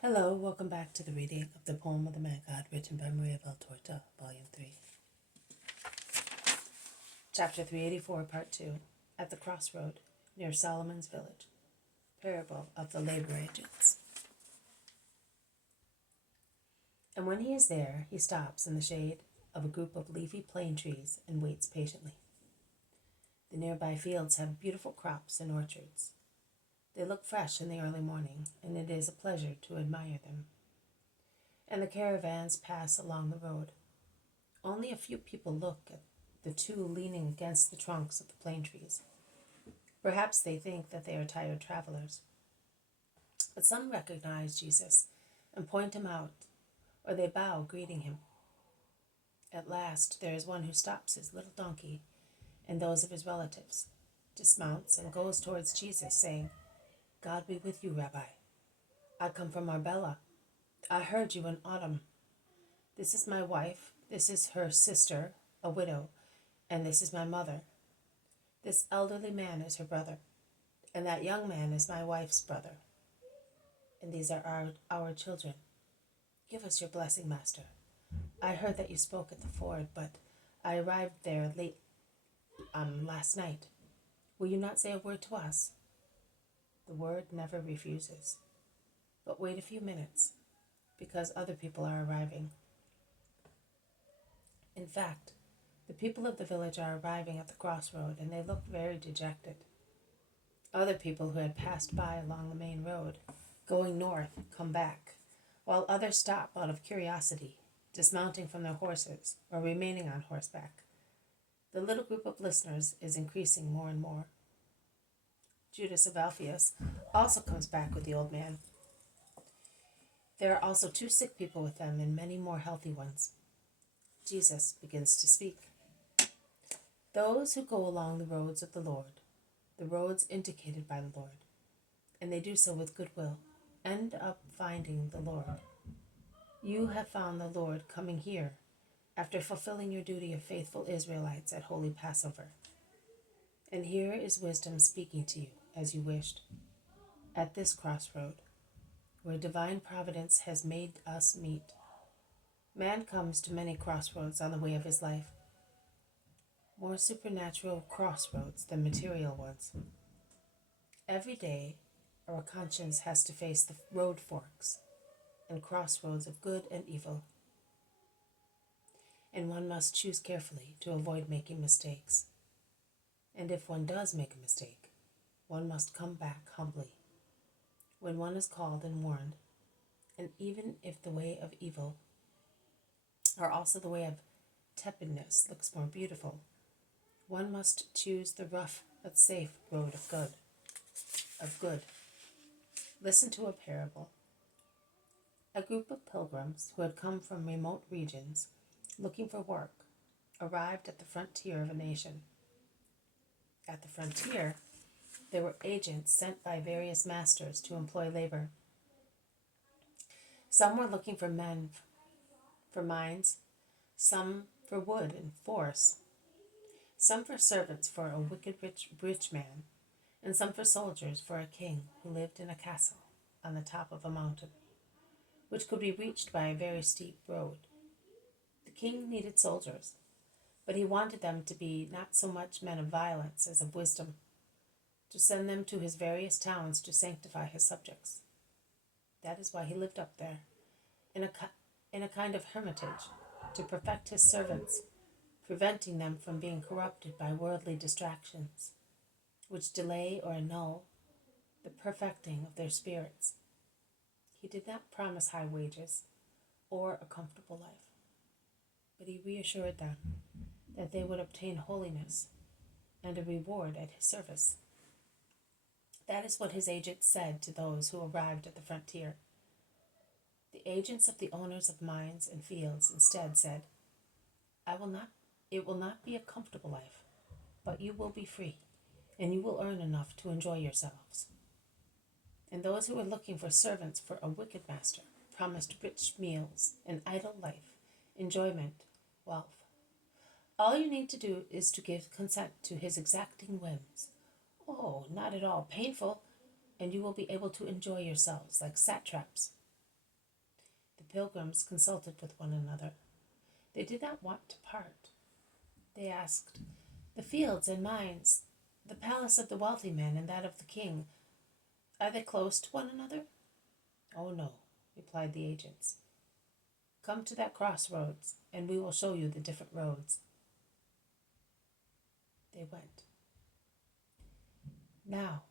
Hello, welcome back to the reading of the poem of the Man God, written by Maria Valtorta, Volume 3. Chapter 384, Part 2. At the Crossroad, near Solomon's Village. Parable of the Labor Agents. And when he is there, he stops in the shade of a group of leafy plane trees and waits patiently. The nearby fields have beautiful crops and orchards. They look fresh in the early morning, and it is a pleasure to admire them. And the caravans pass along the road. Only a few people look at the two leaning against the trunks of the plane trees. Perhaps they think that they are tired travelers. But some recognize Jesus and point him out, or they bow, greeting him. At last there is one who stops his little donkey and those of his relatives, dismounts, and goes towards Jesus, saying, "God be with you, Rabbi. I come from Marbella. I heard you in autumn. This is my wife, this is her sister, a widow, and this is my mother. This elderly man is her brother, and that young man is my wife's brother. And these are our children. Give us your blessing, Master. I heard that you spoke at the ford, but I arrived there late last night. Will you not say a word to us?" The word never refuses. But wait a few minutes, because other people are arriving. In fact, the people of the village are arriving at the crossroad, and they look very dejected. Other people who had passed by along the main road, going north, come back, while others stop out of curiosity, dismounting from their horses or remaining on horseback. The little group of listeners is increasing more and more. Judas of Alphaeus also comes back with the old man. There are also 2 sick people with them and many more healthy ones. Jesus begins to speak. Those who go along the roads of the Lord, the roads indicated by the Lord, and they do so with goodwill, end up finding the Lord. You have found the Lord coming here after fulfilling your duty of faithful Israelites at Holy Passover. And here is wisdom speaking to you as you wished. At this crossroad, where divine providence has made us meet, man comes to many crossroads on the way of his life. More supernatural crossroads than material ones. Every day, our conscience has to face the road forks and crossroads of good and evil. And one must choose carefully to avoid making mistakes. And if one does make a mistake, one must come back humbly. When one is called and warned, and even if the way of evil, or also the way of tepidness, looks more beautiful, one must choose the rough but safe road of good. Listen to a parable. A group of pilgrims who had come from remote regions looking for work arrived at the frontier of a nation. At the frontier, there were agents sent by various masters to employ labor. Some were looking for men for mines, some for wood and force, some for servants for a wicked rich man, and some for soldiers for a king who lived in a castle on the top of a mountain, which could be reached by a very steep road. The king needed soldiers, but he wanted them to be not so much men of violence as of wisdom, to send them to his various towns to sanctify his subjects. That is why he lived up there, in a kind of hermitage, to perfect his servants, preventing them from being corrupted by worldly distractions, which delay or annul the perfecting of their spirits. He did not promise high wages or a comfortable life, but he reassured them that they would obtain holiness and a reward at his service. That is what his agents said to those who arrived at the frontier. The agents of the owners of mines and fields instead said, It will not be a comfortable life, but you will be free, and you will earn enough to enjoy yourselves." And those who were looking for servants for a wicked master promised rich meals, an idle life, enjoyment, wealth. All you need to do is to give consent to his exacting whims. Oh, not at all painful, and you will be able to enjoy yourselves like satraps. pilgrims consulted with one another. They did not want to part. They asked, "The fields and mines, the palace of the wealthy man and that of the king, are they close to one another?" "Oh no," replied the agents. "Come to that crossroads, and we will show you the different roads." They went. Now,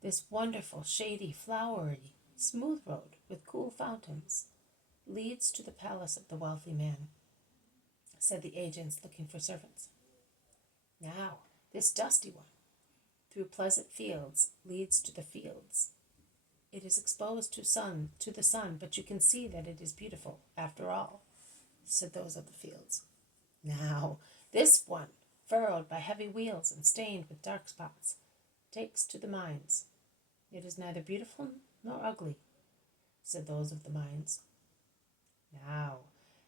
this wonderful, shady, flowery, smooth road with cool fountains leads to the palace of the wealthy man, said the agents looking for servants. Now, this dusty one, through pleasant fields, leads to the fields. It is exposed to the sun, but you can see that it is beautiful, after all, said those of the fields. Now, this one, furrowed by heavy wheels and stained with dark spots, takes to the mines. It is neither beautiful nor ugly, said those of the mines. Now,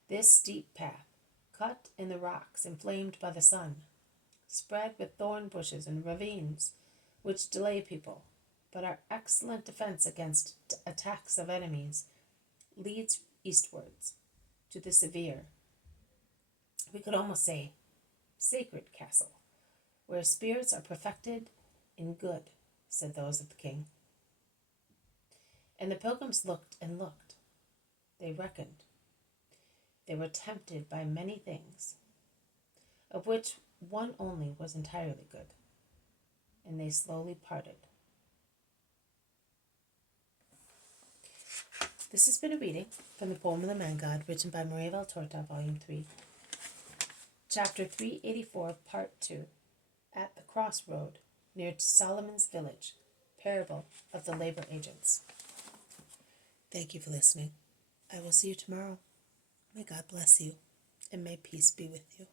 this steep path, cut in the rocks, inflamed by the sun, spread with thorn bushes and ravines, which delay people, but are excellent defense against attacks of enemies, leads eastwards to the severe, we could almost say, sacred castle, where spirits are perfected in good, said those of the king. And the pilgrims looked and looked. They reckoned. They were tempted by many things, of which one only was entirely good, and they slowly parted. This has been a reading from the poem of the Man God, written by Maria Valtorta, Volume 3, Chapter 384, Part 2, At the Crossroad, near Solomon's Village, Parable of the Labor Agents. Thank you for listening. I will see you tomorrow. May God bless you, and may peace be with you.